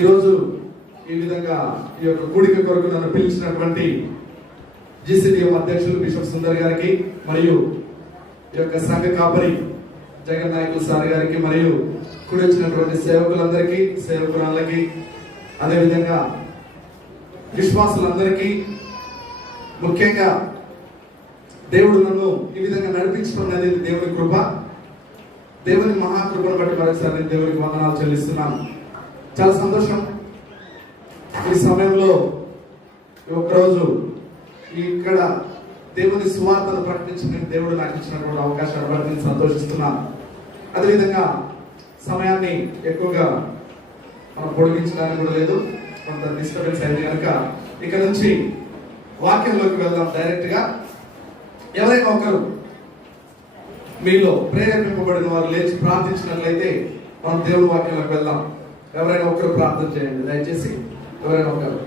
ఈరోజు ఈ విధంగా ఈ యొక్క కూడిక కొరకు నన్ను పిలిచినటువంటి జీసీడీఎం అధ్యక్షులు బిషప్ సుందర్ గారికి మరియు ఈ యొక్క సంఘ కాపరి జగన్ నాయకులు సార్ గారికి మరియు కూడి వచ్చినటువంటి సేవకులందరికీ సేవకురాళ్ళకి అదేవిధంగా విశ్వాసులందరికీ ముఖ్యంగా దేవుడు నన్ను ఈ విధంగా నడిపించడం అనేది దేవుని కృప. దేవుని మహాకృపను బట్టి మరొకసారి దేవునికి వందనాలు చెల్లిస్తున్నాను. చాలా సంతోషం ఈ సమయంలో ఒకరోజు ఇక్కడ దేవుని సువార్తను ప్రకటించిన దేవుడు నాకు ఇచ్చినటువంటి అవకాశాన్ని బట్టి నేను సంతోషిస్తున్నాను. అదేవిధంగా సమయాన్ని ఎక్కువగా మనం పొడిగించడానికి కూడా లేదు, కొంత డిస్టర్బెన్స్ అయింది కనుక ఇక్కడ నుంచి వాక్యంలోకి వెళ్దాం డైరెక్ట్ గా. ఎవరైనా ఒకరు మీలో ప్రేరేపింపబడిన వారు లేచి ప్రార్థించినట్లయితే మనం దేవుని వాక్యంలోకి వెళ్దాం. ఎవరైనా ఒకరు ప్రార్థన చేయండి దయచేసి. ఎవరైనా ఒకరు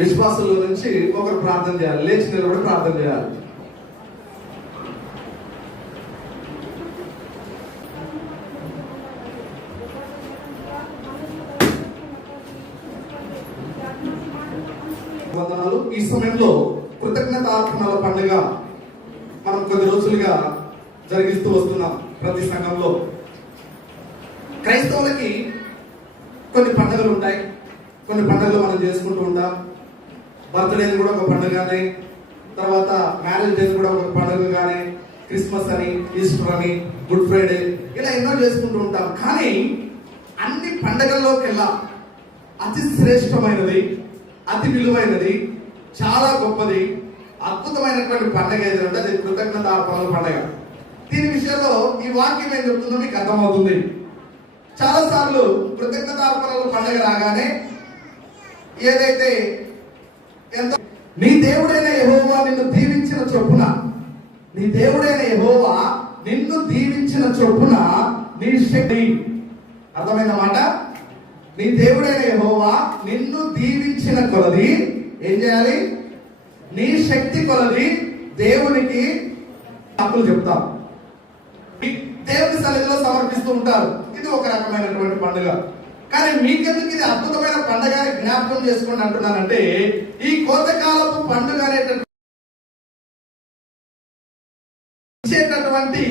విశ్వాసంలో నుంచి ఒకరు ప్రార్థన చేయాలి, లేచి నిలబడి ప్రార్థన చేయాలి. వందనాలు. ఈ సమయంలో కృతజ్ఞతార్పణల పండుగ మనం కొద్ది రోజులుగా జరిగిస్తూ వస్తున్నాం. ప్రతి సంఘంలో క్రైస్తవులకి కొన్ని పండుగలు ఉంటాయి, కొన్ని పండుగలు మనం చేసుకుంటూ ఉంటాం. బర్త్డేని కూడా ఒక పండుగనే, తర్వాత మ్యారేజ్ డే కూడా ఒక పండుగగానే, క్రిస్మస్ అని, ఈస్టర్ అని, గుడ్ ఫ్రైడే ఇలా ఎన్నో చేసుకుంటూ ఉంటాం. కానీ అన్ని పండుగల్లోకెల్లా అతి శ్రేష్టమైనది, అతి విలువైనది, చాలా గొప్పది, అద్భుతమైనటువంటి పండుగ ఏదంటే అది కృతజ్ఞతార్పణల పండుగ. దీని విషయంలో ఈ వాక్యం ఏం చెప్తుందో మీకు అర్థమవుతుంది. చాలా సార్లు కృతజ్ఞతార్పణల పండుగ రాగానే ఏదైతే నీ దేవుడైన యెహోవా నిన్ను దీవించిన చొప్పున, నీ దేవుడైన యెహోవా నిన్ను దీవించిన చొప్పున నీ శక్తి, అర్థమైందన్నమాట. నీ దేవుడైన యెహోవా నిన్ను దీవించిన కొలది ఏం చేయాలి? నీ శక్తి కొలది దేవునికి హక్కులు చెప్తాం, దేవుని సన్నిధిలో సమర్పిస్తూ ఉంటారు. ఇది ఒక రకమైనటువంటి పండుగ. కానీ మీకెందుకు ఇది అద్భుతమైన పండుగ జ్ఞాపకం చేసుకోండి అంటున్నానంటే, ఈ కోతకాలపు పండుగ అనేటటువంటి ఇచ్చేటటువంటి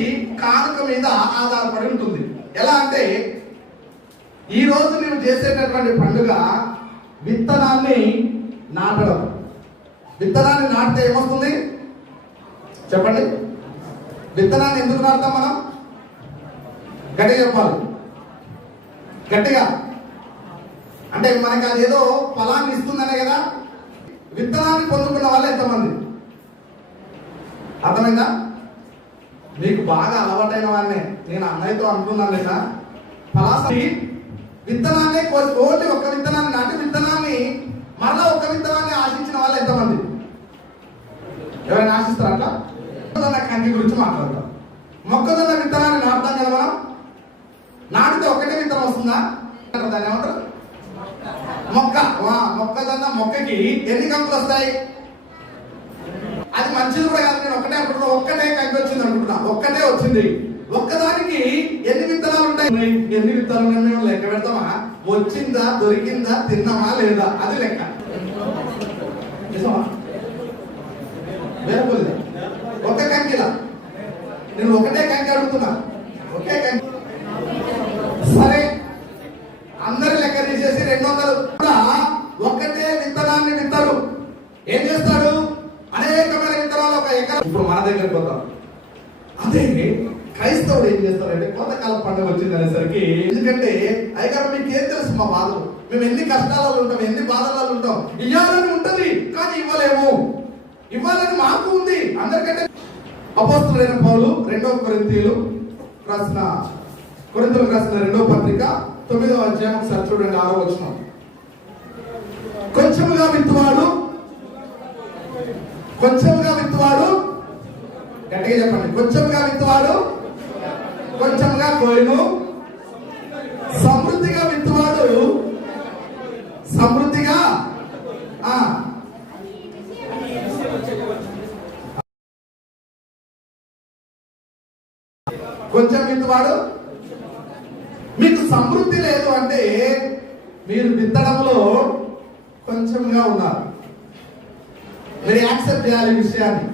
కానుక మీద ఆధారపడి ఉంటుంది. ఎలా అంటే, ఈ రోజు నువ్వు చేసేటటువంటి పండుగ విత్తనాన్ని నాటడం. విత్తనాన్ని నాటితే ఏమొస్తుంది చెప్పండి? విత్తనాన్ని ఎందుకు నాటుతాం మనం? గట్టిగా చెప్పాలి, గట్టిగా. అంటే మనకి అది ఏదో ఫలాన్ని ఇస్తుందనే కదా. విత్తనాన్ని పొందుకున్న వాళ్ళు ఎంతమంది? అర్థమైందా? మీకు బాగా అలవాటైన వాళ్ళనే నేను అన్నయ్యతో అంటున్నాను లేదా, ఫలాసి విత్తనాన్ని ఓన్లీ ఒక విత్తనాన్ని నాటి విత్తనాన్ని మరలా ఒక విత్తనాన్ని ఆశించిన వాళ్ళు ఎంతమంది? ఎవరైనా ఆశిస్తారా? అట్లా మొక్కజొన్న కంకి గురించి మాట్లాడతాం. మొక్కజొన్న విత్తనాన్ని నాటుతాం కదా మనం. నాటితే ఒకటే విత్తనం వస్తుందా? దాన్ని ఏమంటారు? మొక్క. మొక్కజొన్న మొక్కకి ఎన్ని కంకులు వస్తాయి? అది మంచిది కూడా కాదు. నేను ఒకటే అనుకుంటున్నా, ఒక్కటే కంకి వచ్చింది అనుకుంటున్నా. ఒక్కటే వచ్చింది. ఒక్కదానికి ఎన్ని విత్తనాలు ఉంటాయి? ఎన్ని విత్తనాలు మేము లెక్క పెడతామా? వచ్చిందా, దొరికిందా, తిన్నామా లేదా, అది లెక్క. వేరపోలేదా? ఒక్క కంకిలా నేను ఒకటే కంకి అడుగుతున్నా, ఒకే కంకి. సరే, అందరి లెక్క తీసేసి 200 కూడా ఒక్కటే విత్తనాన్ని విత్తారు. ఏం చేస్తాడు? అనేకమైన విత్తనాలు ఒక ఎకరం. ఇప్పుడు మన దగ్గరికి వద్దాం. అదే క్రైస్తవుడు ఏం చేస్తారంటే, కొంతకాలం పండుగ వచ్చింది అనేసరికి, ఎందుకంటే అయ్యగారు మీకు ఏం తెలుసు మా బాధలు, మేము ఎన్ని కష్టాలలో ఉంటాం, ఎన్ని బాధలలో ఉంటాం. ఇవ్వాలని ఉంటది కానీ ఇవ్వలేము. ఇవ్వాలని మాకు ఉంది. అందరికంటే అపోస్తలుడైన పౌలు 2వ కొరింథీయులకు రాసిన 2వ పత్రిక 9వ అధ్యాయం ఒకసారి చూడండి, 6వ వచనం. కొంచెముగా విత్తువాడు గట్టిగా చెప్పండి, కొంచెముగా విత్తువాడు కొంచెముగా కోయును, సమృద్ధిగా విత్తువాడు సమృద్ధిగా కొంచెం విత్తువాడు. మీకు సమృద్ధి లేదు అంటే మీరు విత్తడంలో కొంచెంగా ఉన్నారు. మీరు యాక్సెప్ట్ చేయాలి ఈ విషయాన్ని.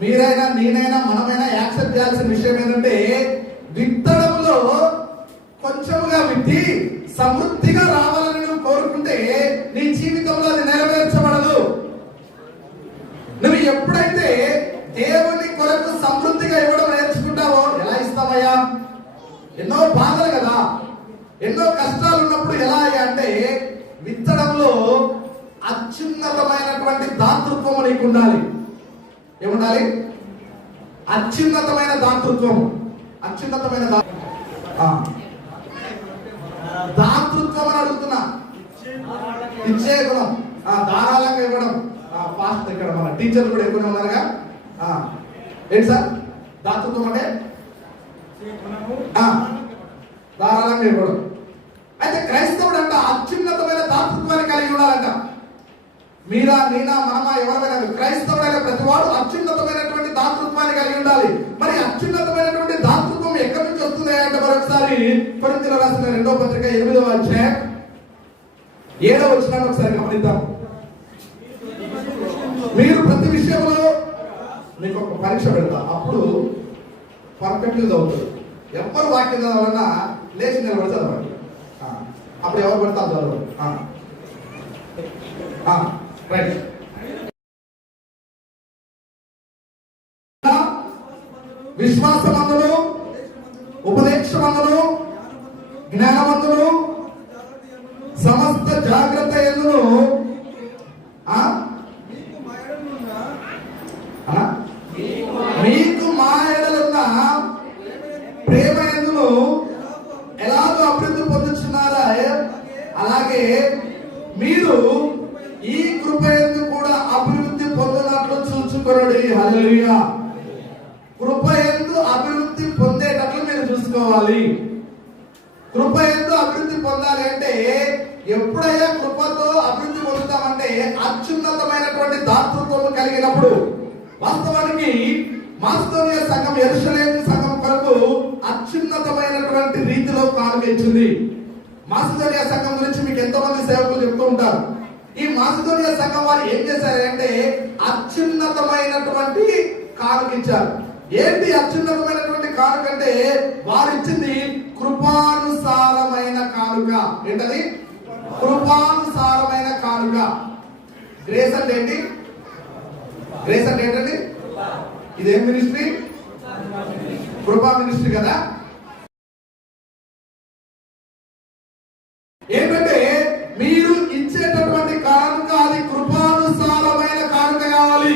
మీరైనా నేనైనా మనమైనా యాక్సెప్ట్ చేయాల్సిన విషయం ఏంటంటే విత్తడంలో కొంచెంగా విత్తి సమృద్ధిగా రావాలని నువ్వు కోరుకుంటే నీ జీవితంలో అది నెరవేర్చబడదు. నువ్వు ఎప్పుడైతే దేవుని కొరకు సమృద్ధిగా ఇవ్వడం నేర్చుకుంటావో, ఎలా ఇస్తావయ్యా? ఎన్నో బాధలు కదా, ఎన్నో కష్టాలు ఉన్నప్పుడు ఎలా అంటే విత్తడంలో అత్యున్నతమైనటువంటి దాతృత్వం నీకు ఉండాలి. ఏముండాలి? అత్యున్నతమైన దాతృత్వం. అత్యున్నతమైన దాతృత్వం అని అడుగుతున్నా. ఇచ్చే గుణం, ధారాళంగా ఇవ్వడం. ఫాస్ట్ ఇక్కడ మన టీచర్లు కూడా ఎక్కువనే ఉన్నారుగా. ఏంటి సార్ దాతృత్వం అంటే? ధారాళంగా ఇవ్వడం. అయితే క్రైస్తవుడు అంట అత్యున్నతమైన దాతృత్వాన్ని కలిగి ఉండాలంట. మీరా నేనా మనమా ఎవరైనా క్రైస్తవుడైన ప్రతివాడు అత్యున్నతమైనటువంటి దాతృత్వాన్ని కలిగి ఉండాలి. మరి అత్యున్నతమైనటువంటి దాతృత్వం ఎక్కడి నుంచి వస్తుంది అంటే మరొకసారి కొరింథీయులకు రాసిన 2వ పత్రిక 8వ అధ్యాయం 7వ వచనాన్ని ఒకసారి గమనిద్దాం. మీరు ప్రతి విషయంలో మీకు ఒక పరీక్ష పెడతా, అప్పుడు పర్ఫెక్ట్ గా చదువుతారు. ఎవరు వాక్యం చదవాలన్నా లేచి నిలబడి చదవండి. అప్పుడు ఎవరు పెడతా చదవండి. రైట్. విశ్వాసమందులు, ఉపదేశమందులు, జ్ఞానవంతులు, సమస్త జాగ్రత్త ఎందును మీకు మా ఎడలున్న ప్రేమ ఎందును ఎలాగో అభివృద్ధి పొందుతున్నారా, అలాగే మీరు ఈ కృప యందు కూడా అభివృద్ధి పొందినట్లు చూచుకొనుడి. హల్లెలూయా. కృప యందు అభివృద్ధి పొందేటట్లు మీరు చూసుకోవాలి. కృప యందు అభివృద్ధి పొందాలి అంటే ఎప్పుడైనా కృపతో అభివృద్ధి పొందుతామంటే అత్యున్నతమైనటువంటి దాతృత్వం కలిగినప్పుడు. వాస్తవానికి మాసిదోనియా సంఘం యెరూషలేము సంఘం కొరకు అత్యున్నతమైనటువంటి రీతిలో కానుకించింది. మాసిదోనియా సంఘం గురించి మీకు ఎంతో మంది సేవకులు చెప్తూ ఉంటారు. ఈ మాసిదోనియా సంఘం వారు ఏం చేశారంటే అత్యున్నతమైనటువంటి కానుకిచ్చారు. ఏంటి అత్యున్నతమైనటువంటి కానుక అంటే వారు ఇచ్చింది కృపానుసారమైన కానుక. ఏంటది? కృపానుసారమైన కానుక. గ్రేస్ అంటే ఏంటి? గ్రేస్ అంటే ఏంటండి? ఇదేం మినిస్ట్రీ? కృపా మినిస్ట్రీ కదా. ఏంటంటే మీరు ఇచ్చేటటువంటి కానుక అది కృపానుసారమైన కానుక కావాలి.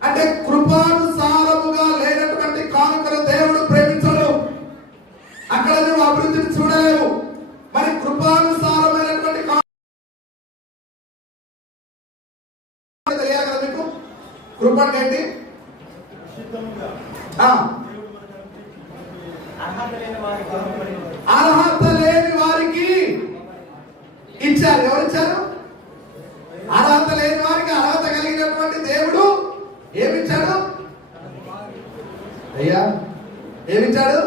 అంటే కృపానుసారముగా లేనటువంటి కానుకను దేవుడు ప్రేమించడు. అక్కడ నువ్వు అభివృద్ధిని చూడలేవు. మరి కృపానుసారమైనటువంటి తెలియాలి కదా మీకు. కృప అంటే ఏంటి? అర్హత లేని వారికి ఇచ్చారు. ఎవరిచ్చారు? అర్హత లేని వారికి అర్హత కలిగినటువంటి దేవుడు ఏమిచ్చాడు? అయ్యా ఏమిచ్చాడు?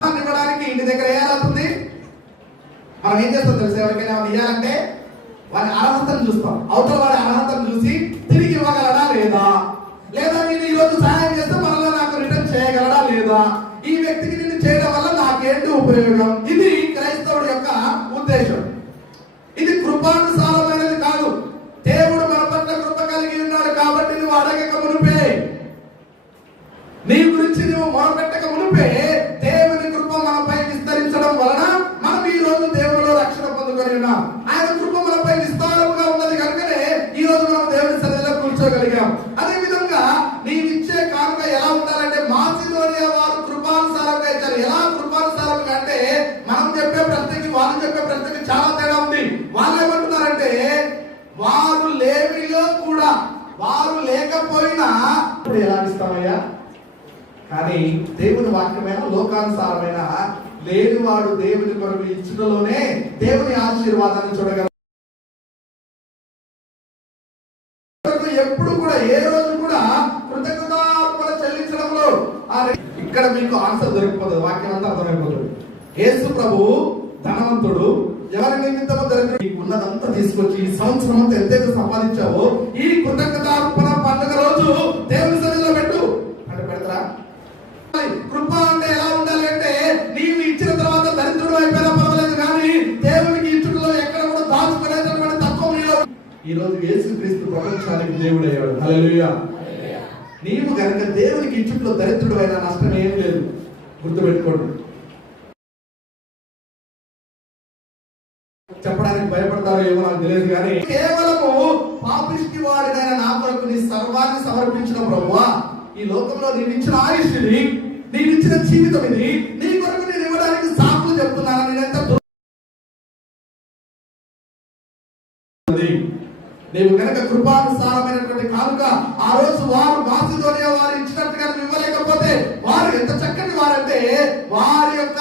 ఇవ్వడానికి ఇంటి దగ్గర ఏ అర్హత ఉంది? మనం ఏం చేస్తాం తెలుసు? ఎవరికైనా ఇవ్వాలంటే వారి అర్హతను చూస్తాం. అవతల వాడి అర్హతను చూసి తిరిగి ఇవ్వగలడా లేదా, లేదా నేను ఈ రోజు సహాయం చేస్తే మరలా నాకు రిటర్న్ చేయగలడా లేదా, ఈ వ్యక్తికి నేను చేయడం వల్ల నాకేంటి ఉపయోగం. ఇది క్రైస్తవుడి యొక్క ఉద్దేశం. ఇది కృపానుసారమైనది కాదు. దేవుడు మన పట్ల కృప కలిగి ఉన్నాడు కాబట్టి నువ్వు అడగక మునిపే, నీ గురించి నువ్వు మొరపెట్టక మునిపే దేవుని కృప మనపై విస్తరించడం వలన మనం ఈ రోజు దేవుడిలో రక్షణ పొందుకొని ఉన్నాం. ఆయన కృప మనపై విస్తారముగా ఉన్నది కనుకనే ఈ రోజు మనం దేవుని సన్నిధిలో కూర్చోగలిగాం. అదే విధంగా నీవిచ్చే కానుక ఎలా ఉండాలంటే మాసిదోనియా వారు కృపానుసారంగా ఇచ్చారు. ఎలా కృపానుసారంగా అంటే మనం చెప్పే ప్రశ్నకి వాళ్ళు చెప్పే ప్రశ్నకి చాలా తేడా ఉంది. వాళ్ళు ఏమంటున్నారంటే వారు లేమిలో కూడా వారు లేకపోయినా ఎలా ఇస్తామయ్యా, కానీ దేవుని వాక్యమైన లోకానుసారమైన లేనివాడు దేవుని కొరకు ఇచ్చుటలోనే దేవుని ఆశీర్వాదాన్ని చూడగలరు. కొరకు ఎప్పుడు కూడా ఏ రోజు కూడా కృతజ్ఞతార్పణ చెల్లించడంలో ఇక్కడ మీకు ఆన్సర్ దొరికిపోతుంది. వాక్యం అంతా అర్థమైపోతుంది. యేసు ప్రభు ధనవంతుడు, ఎవరి నిమిత్తమో దరిద్రుడు, నీకు ఉన్నదంతా తీసుకొచ్చి ఈ సంవత్సరం అంతా ఎంతైతే సంపాదించావో ఈ కృతజ్ఞతార్పణ పండుగ రోజు దేవుని సన్నిధిలో పెట్టు అంటే పెడతారా? కృప అంటే ఎలా ఉండాలి అంటే నీవు ఇచ్చిన తర్వాత దరిద్రుడు అయిపోయినా పర్వాలేదు, కానీ దేవునికి ఇచ్చుటలో ఎక్కడ కూడా దాచుకునేటటువంటి తత్వం నీలో. ఈ రోజు యేసుక్రీస్తు ప్రపంచానికి దేవుడు అయ్యాడు. హల్లెలూయా. నీవు గనక దేవునికి ఇచ్చుట్లో దరిద్రుడు అయినా నష్టం ఏం లేదు, గుర్తుపెట్టుకోండి. చెప్పడానికి భయపడతారో ఏమో నాకు తెలియదు, కానీ కేవలము పాపిష్టి వాడినైనా నా కొరకు నీ సర్వాన్ని సమర్పించిన ప్రభువా, ఈ లోకంలో నీవు ఇచ్చిన ఆయుష్ని, నీవు ఇచ్చిన జీవితం ఇది, నీ కొరకు నేను ఇవ్వడానికి సాకులు చెప్తున్నాను. నేనెంత నీవు కనుక కృపానుసారమైనటువంటి కానుక ఆ రోజు వారు మాసిదోనియా వారు ఇచ్చినట్టుగా ఇవ్వలేకపోతే వారు ఎంత చక్కటి వారంటే వారి యొక్క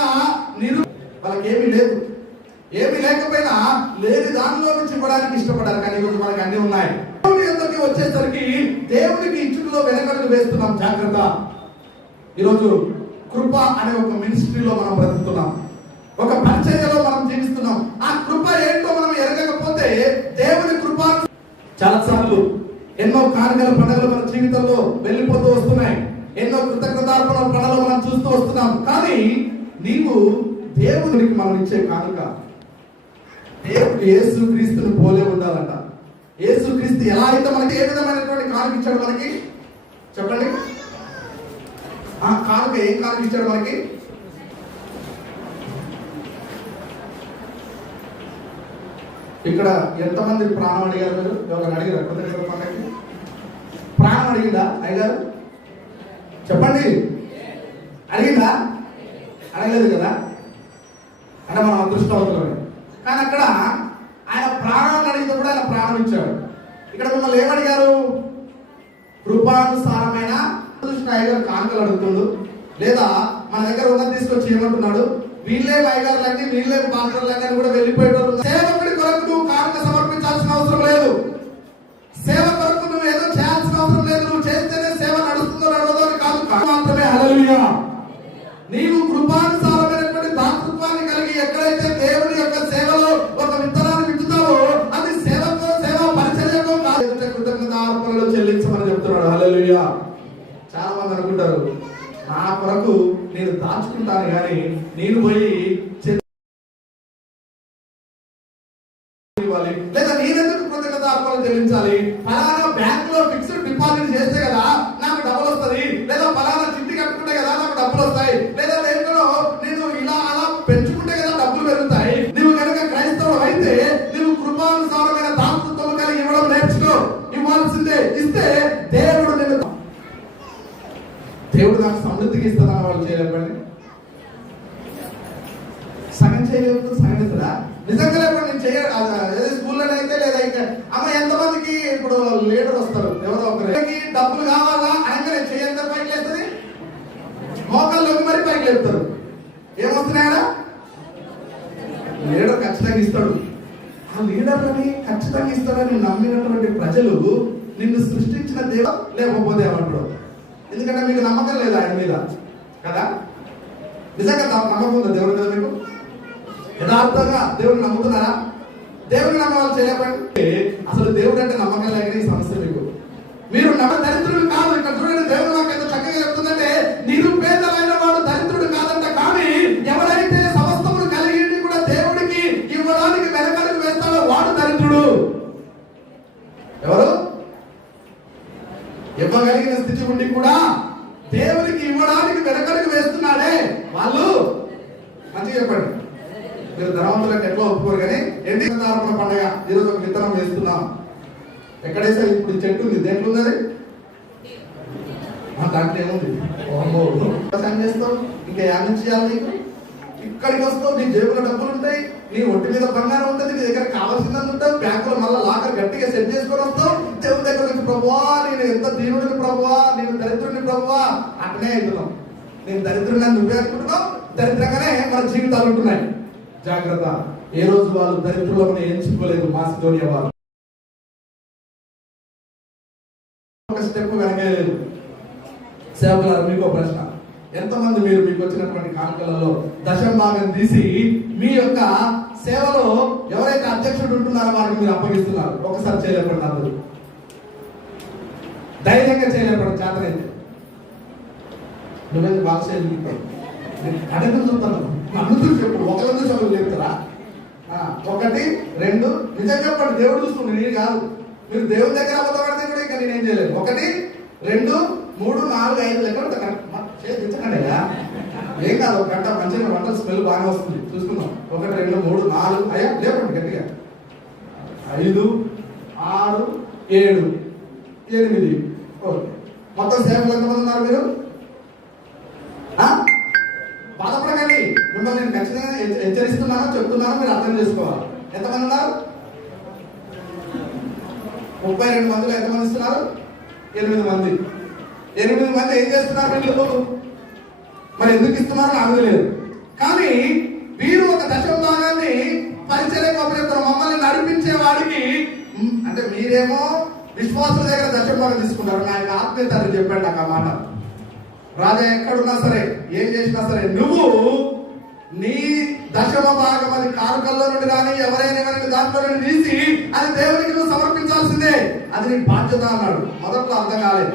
వాళ్ళకి ఏమీ లేదు, ఏమి లేకపోయినా లేని దానిలో నుంచి ఇవ్వడానికి ఇష్టపడారు. కానీ ఈరోజు మనకి అన్ని ఉన్నాయి. దేవుని యొద్దకి వచ్చేసరికి దేవునికి ఇచ్చుటలో వెనకడుగు వేస్తున్నాం. జాగ్రత్త. ఈరోజు కృప అనే ఒక మినిస్ట్రీలో మనం బ్రతుకుతున్నాం, ఒక పరిచర్యలో మనం జీవిస్తున్నాం. ఆ కృప ఏంటో మనం ఎరగకపోతే దేవుని కృప చాలా సార్లు ఎన్నో కానుకల పండుగలు మన జీవితంలో వెళ్ళిపోతూ వస్తున్నాయి, ఎన్నో కృతజ్ఞతార్పణ పండుగలు మనం చూస్తూ వస్తున్నాం. కానీ నీవు దేవునికి మనం ఇచ్చే కానుక దేవుడు యేసుక్రీస్తుని పోలే ఉండాలంట. యేసుక్రీస్తు ఎలా అయితే మనకి ఏ విధమైనటువంటి కానుక ఇచ్చాడు మనకి చెప్పండి. ఆ కానుక ఏం కానుక ఇచ్చాడు మనకి? ఇక్కడ ఎంతమంది ప్రాణం అడిగారు? మీరు ఎవరైనా అడిగారు? కృతజ్ఞత పండుగకి ప్రాణం అడిగిందా అయ్యగారు? చెప్పండి. అడిగిందా? అడగలేదు కదా. అంటే మనం అదృష్టవంతులమే. కానీ అక్కడ ఆయన ప్రాణాన్ని అడిగితే కూడా ఆయన ప్రాణం ఇచ్చాడు. ఇక్కడ మిమ్మల్ని ఏమడిగారు? కృపానుసారమైన అయ్యగారు కానుకలు అడుగుతుండు, లేదా మన దగ్గర ఉన్నది తీసుకొచ్చి ఏమంటున్నాడు? వీళ్ళే అయ్యగారులన్నీ, వీళ్ళే పాత్రలన్నీ కూడా వెళ్ళిపోయేటోళ్ళు. సేవకుడి కొరకు నువ్వు కానుక సమర్పించాల్సిన అవసరం లేదు. సేవ కొరకు నువ్వు ఏదో చేయాల్సిన అవసరం లేదు. నువ్వు చేస్తేనే సేవ నడుస్తుందో నడవదో అని కాదు, మాత్రమే. హల్లెలూయా. నీవు కృపానుసారమైనటువంటి దాతృత్వాన్ని కలిగి ఎక్కడైతే దేవుని యొక్క సేవలో ఒక విత్తనాన్ని విత్తుతావో అది సేవకో సేవ పరిచర్యకో కాదు, కృతజ్ఞతార్పణలు చెల్లించమని చెప్తున్నాడు. హల్లెలూయా. చాలా మంది అనుకుంటారు నా కొరకు నేను దాచుకుంటాను, కానీ నేను పోయి లేదా నేనెందుకు కృతజ్ఞతార్పణలు చెల్లించాలి? ఫలానా బ్యాంక్ లో ఫిక్స్డ్ డిపాజిట్ చేస్తే కదా నాకు డబ్బులు వస్తుంది, లేదా ఫలానా చిట్టి కట్టుకుంటే కదా నాకు డబ్బులు వస్తాయి, లేదా దేంట్లో నేను ఇలా అలా పెంచుకుంటే కదా డబ్బులు పెరుగుతాయి. నువ్వు కనుక క్రైస్తవుడు అయితే నువ్వు కృపానుసారమైన దాతృత్వం కలిగి ఇవ్వడం నేర్చుకో. ఇవ్వాల్సిందే, ఇస్తే దేవుడు నిన్ను దేవుడు నాకు సమృద్ధికి ఇస్తానని వాళ్ళు చేయలేకపోయింది. సగం చేయలేదు, సగం ఇస్తాడా? నిజంగా లేకపోతే నేను చేయాలి. స్కూల్లో అయితే లేదా ఇంకా అమ్మ ఎంతమందికి ఇప్పుడు లీడర్ వస్తారు, ఎవరో ఒకరికి డబ్బులు కావాలా అనగా నేను చేయంత పైకి లేస్తుంది, మోకాల్లోకి మరి పైకి లేపుతారు. ఏమొస్తున్నాయా? లీడర్ ఖచ్చితంగా ఇస్తాడు. ఆ లీడర్లని ఖచ్చితంగా ఇస్తాడని నమ్మినటువంటి ప్రజలు నిన్ను సృష్టించిన దేవుడు లేకపోతే ఏమంటాడు? ఎందుకంటే మీకు నమ్మకం లేదు ఆయన మీద కదా. నిజంగా నమ్మకం ఉందా దేవుడి మీద? మీకు యథార్థంగా దేవుడిని నమ్ముతున్నారా? దేవుడిని నమ్మకాలు చేయకపోతే అసలు దేవుడు అంటే నమ్మకం లేక ఈ సమస్య మీకు. మీరు దరిద్రుడు కాదు. ఇక్కడ చూడండి, దేవుడు నాకు ఎంత చక్కగా చెప్తుందంటే నిరుపేదలైన వాడు దరిద్రుడు కాదంట. కానీ ఎవరైతే సమస్తమును కలిగి కూడా దేవుడికి ఇవ్వడానికి వెనకడుగు వేస్తాడో వాడు దరిద్రుడు. ఎవరు? ఇవ్వగలిగిన స్థితి ఉండి కూడా దేవునికి ఇవ్వడానికి వెనకడుగు వేస్తున్నాడే వాళ్ళు. మంచిగా చెప్పండి. మీరు ధనవంతులకు ఎట్లా ఒప్పుకోరు, కానీ ఎండిన పండుగ ఈరోజు ఒక విత్తనం వేస్తున్నాం. ఎక్కడైతే ఇప్పుడు చెట్టు ఉంది, దేంట్లో ఉంది అది? దాంట్లో ఏముంది? చేస్తావు ఇంకా యాడ్ నుంచి చేయాలి. నీకు ఇక్కడికి వస్తావు, నీ జేబులో డబ్బులు ఉంటాయి, నీ ఒంటి మీద బంగారం ఉంటుంది, నీ దగ్గర కావాల్సిందని ఉంటావు, బ్యాంకులో మళ్ళీ లాకర్ గట్టిగా సెట్ చేసుకొని వస్తావు. దేవుని దగ్గర నుంచి ప్రభువా నేను ఎంత దీనుడిని ప్రభువా, నేను దరిద్రుడిని ప్రభువా అట్లనే అవుతున్నాం. నేను దరిద్రుడిని నువ్వే అనుకుంటున్నావు. దరిద్రంగానే మన జీవితాలు ఉంటున్నాయి. జాగ్రత్త. ఏ రోజు వాళ్ళు దరిద్రులను ఎంచుకోలేదు మాసిదోనియా వారు. ఒక స్టెప్ వెనకేయలేదు. సేవకులారా, మీకు ఒక ప్రశ్న, ఎంతమంది మీరు మీకు వచ్చినటువంటి కానుకలలో దశమ భాగం తీసి మీ యొక్క సేవలో ఎవరైతే అధ్యక్షుడు ఉంటున్నారో వారికి మీరు అప్పగిస్తున్నారు? ఒకసారి చేయలేపండి. అందరూ ధైర్యంగా చేయలేపండి. చేతనైతే నువ్వైతే బాగా చేయగలుగుతావు. అడగ చూస్తాను, నన్ను చెప్పు, ఒకరిని చెప్పు చెప్తారా? 1 2 నిజం చెప్పండి. దేవుడు చూస్తుంది, నేను కాదు. మీరు దేవుని దగ్గర అబద్ధపడితే కూడా ఇంకా నేనేం చేయలేదు. 1 2 3 4 5 లెక్కలు చేయించకండి. ఏం కాదు, ఒక గంట మంచిగా వంటల స్మెల్ బాగా వస్తుంది, చూసుకుందాం. 1 2 3 4 అయ్యా లేపండి గట్టిగా. 5 6 7 8. ఓకే, మొత్తం సేవకులు ఎంతమంది ఉన్నారు మీరు? బాధపడకండి, మిమ్మల్ని నేను ఖచ్చితంగా హెచ్చరిస్తున్నానో చెప్తున్నానో మీరు అర్థం చేసుకోవాలి. ఎంతమంది ఉన్నారు? 32 మందిలో ఎంతమంది ఇస్తున్నారు? 8 మంది. 8 మంది ఏం చేస్తున్నారు వీళ్ళు? మరి ఎందుకు ఇస్తున్నారో నాకు తెలియదు. కానీ వీరు ఒక దశమ భాగాన్ని పరిచర్యకు అప్పచెప్తారు. మమ్మల్ని నడిపించే వాడికి, అంటే మీరేమో విశ్వాసుల దగ్గర దశమ భాగం తీసుకుంటారు. నా యొక్క ఆత్మీయ తండ్రి చెప్పాడు నాకు ఆ మాట. రాజా ఎక్కడున్నా సరే, ఏం చేసినా సరే, నువ్వు నీ దశమ భాగం అది కానుకల్లో నుండి కానీ ఎవరైనా దాంట్లో నుండి తీసి అది దేవునికి నువ్వు సమర్పించాల్సిందే. అది నీ బాధ్యత అన్నాడు. మొదట్లో అర్థం కాలేదు.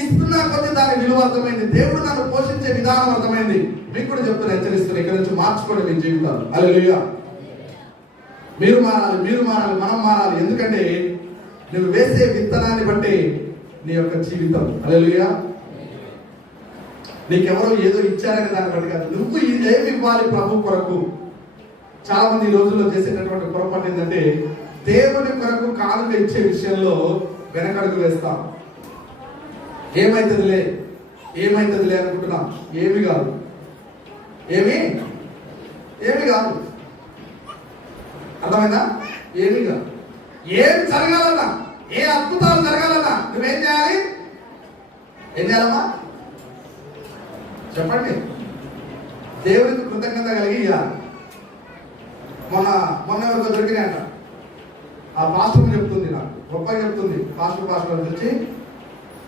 ఇస్తున్నా కొద్ది దాని విలువ అర్థమైంది. దేవుడు నన్ను పోషించే విధానం అర్థమైంది. మీకు కూడా చెప్తున్నా, హెచ్చరిస్తున్నా, ఇక్కడ నుంచి మార్చుకోండి మీ జీవితాలు. హల్లెలూయా. మీరు మారాలి, మీరు మారాలి, మనం మారాలి. ఎందుకంటే నువ్వు వేసే విత్తనాన్ని బట్టి నీ యొక్క జీవితం. హల్లెలూయా. నీకెవరో ఏదో ఇచ్చారని దాన్ని బట్టి కాదు, నువ్వు ఏమి ఇవ్వాలి ప్రభు కొరకు. చాలా మంది ఈ రోజుల్లో చేసేటటువంటి పొరపాటు ఏంటంటే, దేవుని కొరకు కానుక ఇచ్చే విషయంలో వెనకడుగు వేస్తాం. ఏమైతుందిలే అనుకుంటున్నాం. ఏమి కాదు, ఏమి కాదు. అర్థమైందా? ఏమి కాదు. ఏమి జరగాలన్నా, ఏ అద్భుతాలు జరగాలన్నా నువ్వేం చేయాలి? ఏం చేయాలమ్మా చెప్పండి? దేవుడికి కృతజ్ఞత కలిగి ఇవ్వాలి. మొన్న ఎవరికో దొరికినాయంట. ఆ పాస్టర్ చెప్తుంది, నాకు గొప్పగా చెప్తుంది. పాస్టర్ వచ్చి,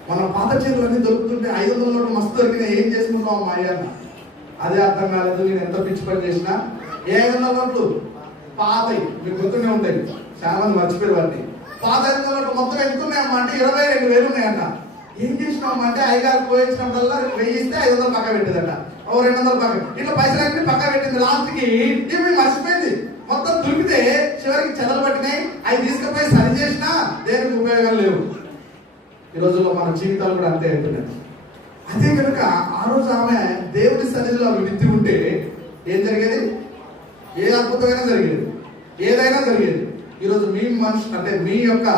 మన పాత చీరలన్నీ దొరుకుతుంటే 500 నోట్లు మస్తు దొరికినాయి, ఏం చేసుకుంటాం అమ్మా అయ్యన్న. అదే అర్థం కాలేదు. నేను ఎంత పిచ్చి పని చేసినా, ఏ 500 నోట్లు పాతయి మీకు గుర్తునే ఉంటాయి. చాలా మంది మర్చిపోయారు వాటిని. పాత 500 నోట్లు మొత్తం ఎంతున్నాయమ్మా అంటే 22,000 ఉన్నాయంట. ఏం చేసినామా అంటే, అయ్యగారు పోయించినప్పుడల్లా 1000 ఇస్తే 500 పక్క పెట్టేదట, 200 పక్క, ఇట్లా పైసలన్నీ పక్క పెట్టింది. లాస్ట్కి ఇవి మర్చిపోయింది. మొత్తం దొరికితే చివరికి చెదలు పట్టినాయి. అవి తీసుకుపోయి సరి చేసినా దేనికి ఉపయోగం లేవు. ఈ రోజుల్లో మన జీవితాలు కూడా అంతే అవుతున్నాయి. అదే కనుక ఆ రోజు ఆమె దేవుడి సన్నిధిలో అవి విత్తి ఉంటే ఏం జరిగేది? ఏ అద్భుతమైనా జరిగేది, ఏదైనా జరిగేది. ఈరోజు మీ అంటే మీ యొక్క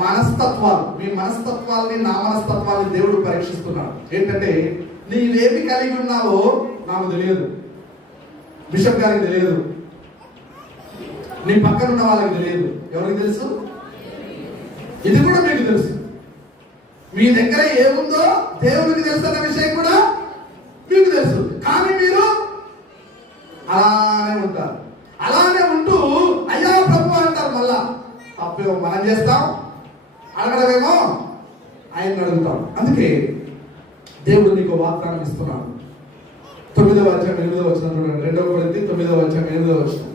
మనస్తత్వాలు, మీ మనస్తత్వాలని, నా మనస్తత్వాలని దేవుడు పరీక్షిస్తున్నాడు. ఏంటంటే, నీవేమి కలిగి ఉన్నావో నాకు తెలియదు, బిషప్ గారికి తెలియదు, నీ పక్కన ఉన్న వాళ్ళకి తెలియదు. ఎవరికి తెలుసు? ఇది కూడా మీకు తెలుసు. మీ దగ్గర ఏముందో దేవునికి తెలుస్తున్న విషయం కూడా మీకు తెలుసు. కానీ మీరు అలానే ఉంటారు. అలానే ఉంటూ అయ్యా ప్రభు అంటారు. మళ్ళా తప్పేమో మనం చేస్తాం, అడగడమేమో ఆయన అడుగుతాం. అందుకే దేవుడు నీకు వాగ్దానం ఇస్తున్నాడు. 9వ అధ్యాయం 8వ వచనం చూడండి. 2 కొరింథీ 9వ అధ్యాయం 8వ వచనం.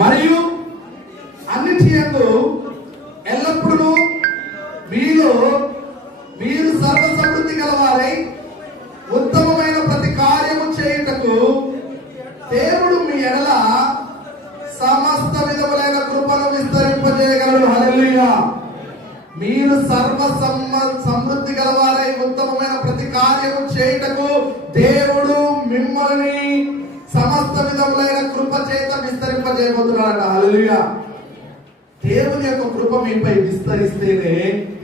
మరియు అన్నిటి యందు ఎల్లప్పుడూ మీరు సర్వ సమృద్ధి గలవారై ఉత్తమమైన ప్రతి కార్యము చేయుటకు దేవుడు మీ ఎడల సమస్త విధములైన కృపను విస్తరింపజేయగలడు. హల్లెలూయా. మీరు సర్వ సమృద్ధి గలవారై ఉత్తమమైన ప్రతి కార్యము చేయుటకు దేవుడు మిమ్మల్ని సమస్త విధములైన కృప చేత విస్తరింపజేయబోతున్నాడట. హల్లెలూయా. దేవుని యొక్క కృప మీపై విస్తరిస్తేనే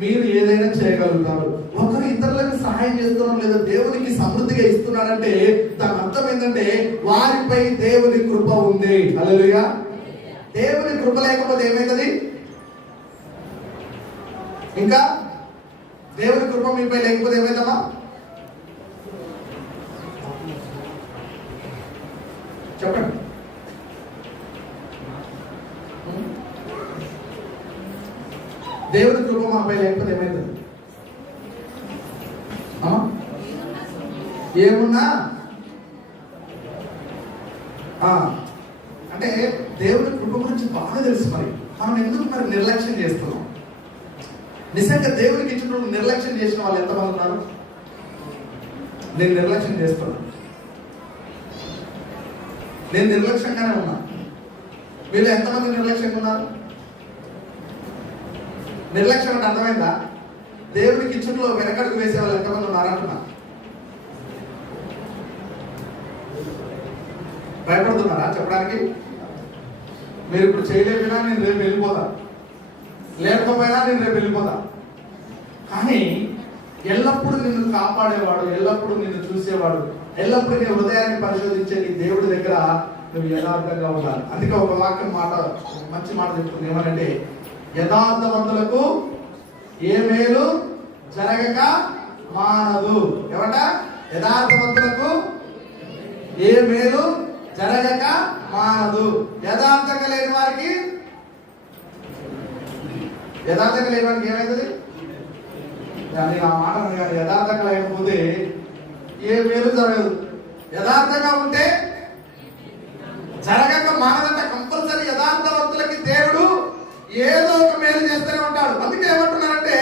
మీరు ఏదైనా చేయగలుగుతారు. ఒకరు ఇతరులకు సహాయం చేస్తున్నాం లేదా దేవునికి సమృద్ధిగా ఇస్తున్నాడంటే దాని అర్థం ఏంటంటే వారిపై దేవుని కృప ఉంది. హల్లెలూయా. దేవుని కృప లేకపోతే ఏమైతుంది? ఇంకా దేవుని కృప మీపై లేకపోతే ఏమైందమ్మా? చెప్పండి. దేవుడి కృప మనపై లేకపోతే ఏమైతుంది? ఏమున్నా అంటే దేవుడి కృప గురించి బాగా తెలుసు. మనం ఎందుకు నిర్లక్ష్యం చేస్తున్నాం? నిజంగా దేవుడికి ఇచ్చిన నిర్లక్ష్యం చేసిన వాళ్ళు ఎంతమంది ఉన్నారు? నేను నిర్లక్ష్యం చేస్తున్నాను, నేను నిర్లక్ష్యంగానే ఉన్నా. వీళ్ళు ఎంతమంది నిర్లక్ష్యంగా ఉన్నారు? నిర్లక్ష్యం అంటే అర్థమైందా? దేవుడికి ఇచ్చుట్లో వెనకడుగు వేసే వాళ్ళు ఎంతమంది ఉన్నారంటున్నా? భయపడుతున్నారా చెప్పడానికి? మీరు ఇప్పుడు చేయలేకపోయినా నేను రేపు వెళ్ళిపోతా, లేకపోయినా నేను రేపు వెళ్ళిపోతా. కానీ ఎల్లప్పుడూ నిన్ను కాపాడేవాడు, ఎల్లప్పుడూ నిన్ను చూసేవాడు, ఎల్లప్పుడూ నీ హృదయాన్ని పరిశోధించే నీ దేవుడి దగ్గర నువ్వు యథార్థంగా ఉండాలి. అందుకే ఒక వాక్యం మంచి మాట చెప్తుంది. ఏమనంటే, యథార్థవంతులకు ఏ మేలు జరగక మానదు. ఏమంట? యథార్థవంతులకు ఏ మేలు జరగక మానదు. యథార్థంగా లేని వారికి ఏమైతుంది? నేను ఆ మాట కానీ యథార్థంగా లేకపోతే ఏ మేలు జరగదు. యథార్థంగా ఉంటే జరగక మానదంట. కంపల్సరీ యథార్థవంతులకి దేవుడు ఏదో ఒక మేలు చేస్తూనే ఉంటాడు. అందుకే ఏమంటున్నారంటే,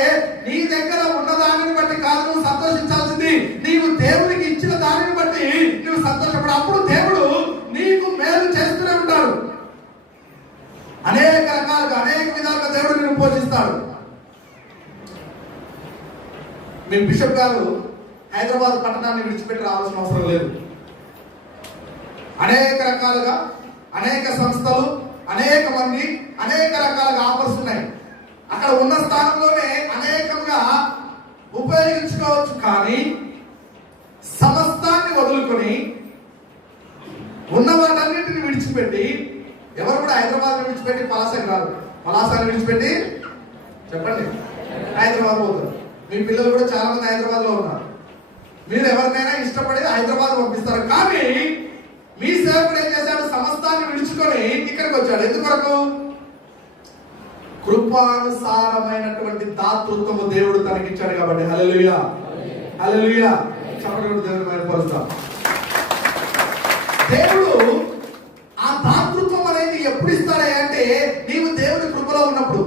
నీ దగ్గర ఉన్న దానిని బట్టి కాదు నువ్వు సంతోషించాల్సింది, నీవు దేవునికి ఇచ్చిన దానిని బట్టి నువ్వు సంతోషపడు. అప్పుడు దేవుడు నీకు మేలు చేస్తూనే ఉంటాడు. అనేక రకాలుగా అనేక విధాలుగా దేవుడు నిన్ను పోషిస్తాడు. మీ బిషప్ గారు హైదరాబాద్ పట్టణాన్ని విడిచిపెట్టి రావాల్సిన అవసరం లేదు. అనేక రకాలుగా అనేక సంస్థలు, అనేక మంది, అనేక రకాలుగా ఆఫర్స్ ఉన్నాయి. అక్కడ ఉన్న స్థానంలోనే అనేకంగా ఉపయోగించుకోవచ్చు. కానీ సమస్తాన్ని వదులుకొని ఉన్న వాటన్నింటిని విడిచిపెట్టి, ఎవరు కూడా హైదరాబాద్ విడిచిపెట్టి పలాసకి రాదు. పలాసాన్ని విడిచిపెట్టి చెప్పండి హైదరాబాద్ పోతారు. మీ పిల్లలు కూడా చాలా మంది హైదరాబాద్ లో ఉన్నారు. మీరు ఎవరినైనా ఇష్టపడి హైదరాబాద్ పంపిస్తారు. కానీ మీ సేవకుడు ఏం చేశాడు? సమస్తాన్ని విడుచుకొని ఇక్కడికి వచ్చాడు. ఎందుకొరకు? కృపానుసారమైనటువంటి దాతృత్వము దేవుడు తనకిచ్చాడు కాబట్టి. హల్లెలూయా, హల్లెలూయా. చెప్పండి, దేవుడు బయలుపరుస్తాం. దేవుడు ఆ దాతృత్వం అనేది ఎప్పుడు ఇస్తాడే అంటే, నీవు దేవుడి కృపలో ఉన్నప్పుడు.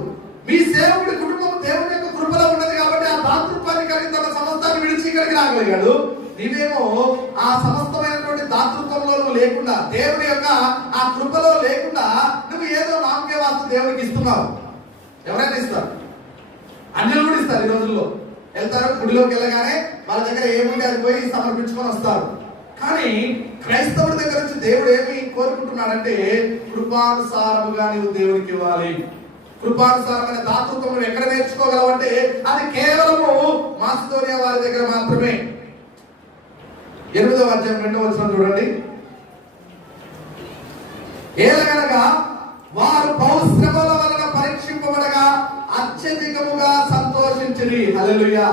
మీ సేవకుడి కుటుంబం దేవుడి యొక్క కృపలో ఉన్నది కాబట్టి ఆ దాతృత్వాన్ని కలిగి తన సమస్తాన్ని విడిచి ఇక్కడికి రాగలిగాడు. నీవేమో ఆ సమస్తమైనటువంటి దాతృత్వంలో నువ్వు లేకుండా, దేవుని యొక్క ఆ కృపలో లేకుండా నువ్వు ఏదో నామకే వాస్తు దేవుడికి ఇస్తున్నావు. ఎవరైనా ఇస్తారు, అన్యులు కూడా ఇస్తారు. ఈ రోజుల్లో వెళ్తారు, గుడిలోకి వెళ్ళగానే వాళ్ళ దగ్గర ఏముంటే అది పోయి సమర్పించుకొని వస్తారు. కానీ క్రైస్తవుడి దగ్గర నుంచి దేవుడు ఏమి కోరుకుంటున్నాడంటే, కృపానుసారముగా నీవు దేవుడికి ఇవ్వాలి. కృపానుసారమైన దాతృత్వం ఎక్కడ నేర్చుకోగలవు అంటే, అది కేవలము మాసిదోనియా వారి దగ్గర మాత్రమే. 8వ అధ్యాయం 2వ వచనం చూడండి. ఏలగనగా వారు బహుశ్రమల వలన పరీక్షింపబడగా అత్యధికముగా సంతోషించిరి. హల్లెలూయా.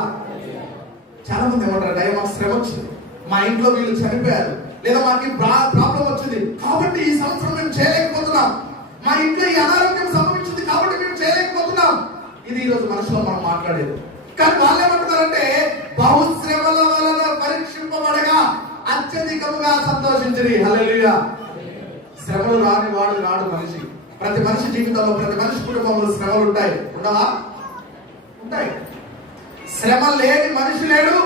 చాలా మంది ఏమంటారు, దయ మాకు శ్రమ వచ్చింది, మా ఇంట్లో వీళ్ళు చనిపోయారు, లేదా మాకు ప్రాబ్లం వచ్చింది కాబట్టి ఈ సంవత్సరం మేము చేయలేకపోతున్నాం, మా ఇంట్లో ఈ అనారోగ్యం సంభవించింది కాబట్టి మేము చేయలేకపోతున్నాం. ఇది ఈరోజు మనసులో మనం మాట్లాడేది. కానీ వాళ్ళు ఏమంటున్నారంటే, బహుశ్రమల వలన పరీక్షింపబడగా అత్యధికముగా సంతోషించిరి. హల్లెలూయా. శ్రమలు రాని వాడు నాడు మనిషి. ప్రతి మనిషి జీవితంలో, ప్రతి మనిషి కుటుంబంలో శ్రమలు ఉంటాయి. ఉండవా? ఉంటాయి. శ్రమ లేని మనిషి లేడు,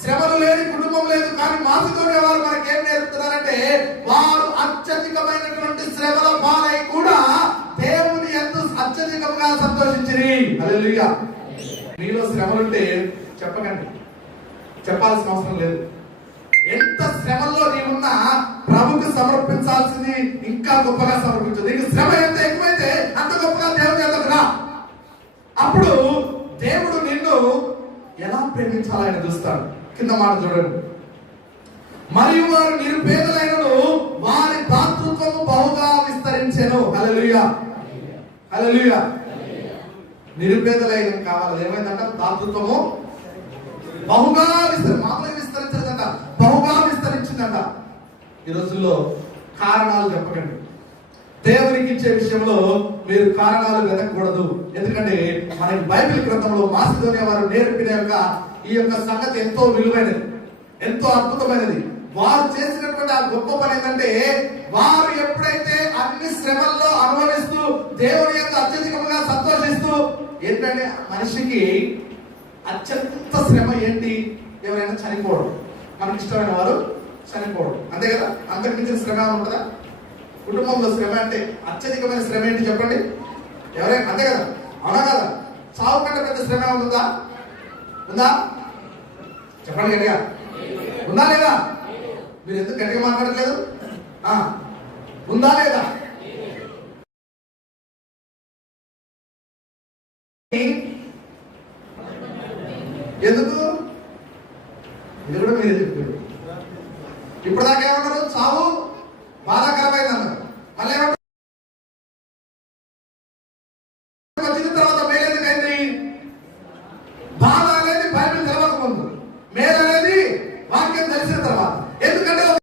శ్రమలు లేని కుటుంబం లేదు. కానీ మాసిదోనియా వారు మనకేం నేర్పుతున్నారంటే, వారు అత్యధికమైనటువంటి శ్రమల పాలై కూడా దేవుని యందు అత్యధికంగా సంతోషించిరి. హల్లెలూయా. మీలో శ్రమలుంటే చెప్పకండి, చెప్పాల్సిన అవసరం లేదు. ఎంత శ్రమల్లో నీవున్నా ప్రభుకి సమర్పించాల్సింది ఇంకా గొప్పగా సమర్పించు. నీకు శ్రమ ఎంత ఎక్కువైతే అంత గొప్పగా దేవుని ఎదుట రా. అప్పుడు దేవుడు నిన్ను ఎలా ప్రేమించాలని చూస్తాడు. కింద మాట చూడండి. మరియు వారు నిరుపేదలైనను వారి దాతృత్వము బహుగా విస్తరించెను. హల్లెలూయా, హల్లెలూయా. నిరుపేదలైన కావాలి. ఏమైందంట? దాతృత్వము బహుగా మామూలుగా విస్తరించదంట, బహుగా విస్తరించిందంట. ఈ రోజుల్లో కారణాలు చెప్పకండి. దేవునికి ఇచ్చే విషయంలో మీరు కారణాలు వెతకూడదు. ఎందుకంటే మనకి బైబిల్ గ్రంథంలో మాసిదోనియా వారు నేర్పిన ఈ యొక్క సంగతి ఎంతో విలువైనది, ఎంతో అద్భుతమైనది. వారు చేసినటువంటి ఆ గొప్ప పని ఏంటంటే, వారు ఎప్పుడైతే అన్ని శ్రమల్లో అనుభవిస్తూ దేవుని యొక్క అత్యధికంగా సంతోషిస్తూ, ఏంటంటే మనిషికి అత్యంత శ్రమ ఏంటి? ఎవరైనా చనిపోవడం. మనకి ఇష్టమైన వారు చనిపోవడం, అంతే కదా? అంతకు మించిన శ్రమ ఉంటుందా? కుటుంబంలో శ్రమ అంటే అత్యధికమైన శ్రమ ఏంటి చెప్పండి? ఎవరైనా, అంతే కదా? అవునా కదా? చావు కంటే పెద్ద శ్రమ ఉంటుందా? ఉందా? చెప్పండి గట్టిగా. ఉందా లేదా? మీరు ఎందుకు గట్టిగా మాట్లాడట్లేదు? ఉందా లేదా? ఎందుకు? ఇది కూడా మీరు చెప్పారు. ఇప్పుడు దాకా ఏమన్నారు? చావు బాధాకరమైంది అన్నారు. మళ్ళీ ఏమంటారు? వచ్చిన తర్వాత మేలేందుకైంది? బాధ అనేది బైబిల్ తెలవక ముందు, మేలు అనేది వాక్యం తెలిసిన తర్వాత. ఎందుకంటే